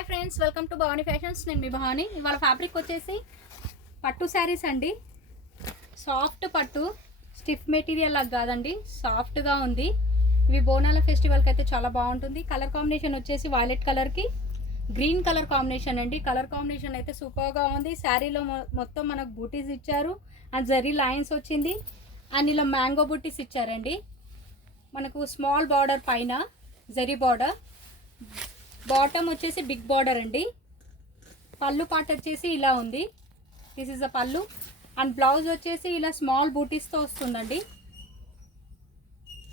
Hi friends, welcome to Bhavani fashions. నేను మీ భవానీ. ఇవాళ fabric వచ్చేసి పట్టు శారీస్ అండి. సాఫ్ట్ పట్టు, స్టిఫ్ మెటీరియల్ లాగా కాదండి, సాఫ్ట్గా ఉంది. ఇవి బోనాల ఫెస్టివల్కి అయితే చాలా బాగుంటుంది. కలర్ కాంబినేషన్ వచ్చేసి వైలెట్ కలర్కి గ్రీన్ కలర్ కాంబినేషన్ అండి. కలర్ కాంబినేషన్ అయితే సూపర్గా ఉంది. శారీలో మొత్తం మనకు బూటీస్ ఇచ్చారు అండ్ జరీ లైన్స్ వచ్చింది అండ్ ఇలా మ్యాంగో బూటీస్ ఇచ్చారండి. మనకు స్మాల్ బార్డర్ పైన జరీ బార్డర్, బాటమ్ వచ్చేసి బిగ్ బార్డర్ అండి. పళ్ళు పాట వచ్చేసి ఇలా ఉంది. దిస్ ఇస్ అ పళ్ళు అండ్ బ్లౌజ్ వచ్చేసి ఇలా స్మాల్ బూటీస్తో వస్తుందండి.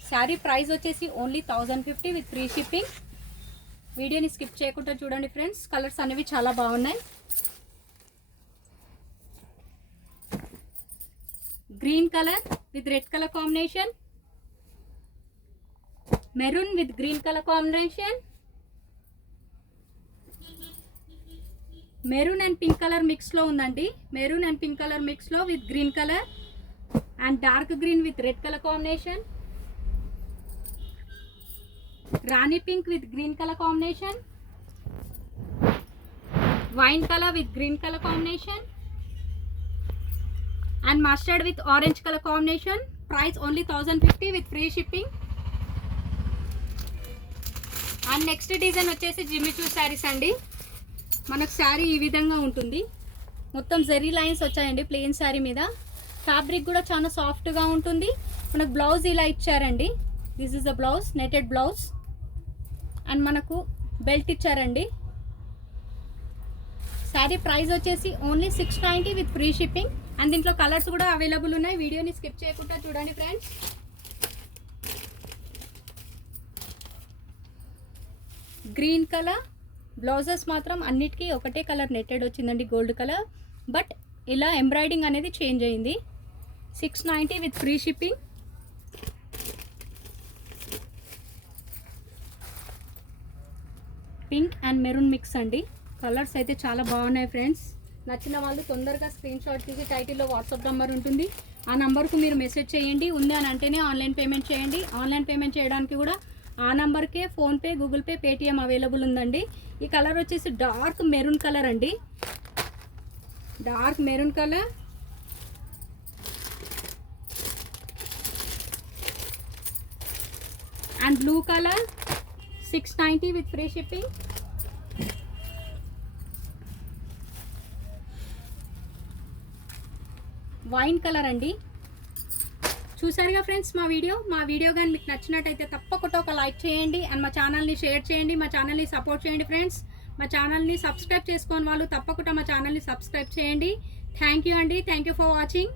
శారీ ప్రైస్ వచ్చేసి ఓన్లీ 1050 విత్ ఫ్రీ షిప్పింగ్. వీడియోని స్కిప్ చేయకుండా చూడండి ఫ్రెండ్స్. కలర్స్ అనేవి చాలా బాగున్నాయి. Green colour with red colour combination, maroon with green colour combination, maroon and pink colour మిక్స్లో ఉందండి. మెరూన్ అండ్ పింక్ కలర్ మిక్స్లో with green colour and dark green with red colour combination, rani pink with green colour combination, wine colour with green colour combination and mustard with orange color combination. Price only 1050 with free shipping. And next design వచ్చేసి జిమ్మి చూ శారీస్ అండి. మనకు శారీ ఈ విధంగా ఉంటుంది. మొత్తం zari lines వచ్చాయండి plain sari మీద. ఫ్యాబ్రిక్ కూడా చాలా సాఫ్ట్గా ఉంటుంది. మనకు బ్లౌజ్ ఇలా ఇచ్చారండి. This is the blouse, netted blouse and మనకు బెల్ట్ ఇచ్చారండి. శారీ ప్రైస్ వచ్చేసి only 690 with free shipping. And దీంట్లో కలర్స్ కూడా అవైలబుల్ ఉన్నాయి. వీడియోని స్కిప్ చేయకుండా చూడండి ఫ్రెండ్స్. గ్రీన్ కలర్ బ్లౌజెస్ మాత్రం అన్నిటికీ ఒకటే కలర్ నెట్టెడ్ వచ్చిందండి, గోల్డ్ కలర్. బట్ ఇలా ఎంబ్రాయిడింగ్ అనేది చేంజ్ అయింది. 690 with free shipping. Pink and maroon mix అండి. కలర్స్ అయితే చాలా బాగున్నాయి ఫ్రెండ్స్. నచ్చిన వాళ్ళు తొందరగా స్క్రీన్ షాట్ తీసి టైటిల్లో వాట్సాప్ నెంబర్ ఉంటుంది, ఆ నెంబర్కు మీరు మెసేజ్ చేయండి. ఉంది అని అంటేనే ఆన్లైన్ పేమెంట్ చేయండి. ఆన్లైన్ పేమెంట్ చేయడానికి కూడా ఆ నెంబర్కే PhonePe, Google pay, Paytm available ఉందండి. ఈ కలర్ వచ్చేసి డార్క్ మెరూన్ కలర్ అండి. Dark maroon colour and blue colour. 690 with free shipping. Wine colour అండి. చూసారుగా ఫ్రెండ్స్ మా వీడియో కానీ మీకు నచ్చినట్టయితే తప్పకుండా ఒక లైక్ చేయండి అండ్ మా ఛానల్ని షేర్ చేయండి. మా ఛానల్ని సపోర్ట్ చేయండి ఫ్రెండ్స్. మా ఛానల్ని సబ్స్క్రైబ్ చేసుకోని వాళ్ళు తప్పకుండా మా ఛానల్ని సబ్స్క్రైబ్ చేయండి. థ్యాంక్ యూ అండి. Thank you for watching.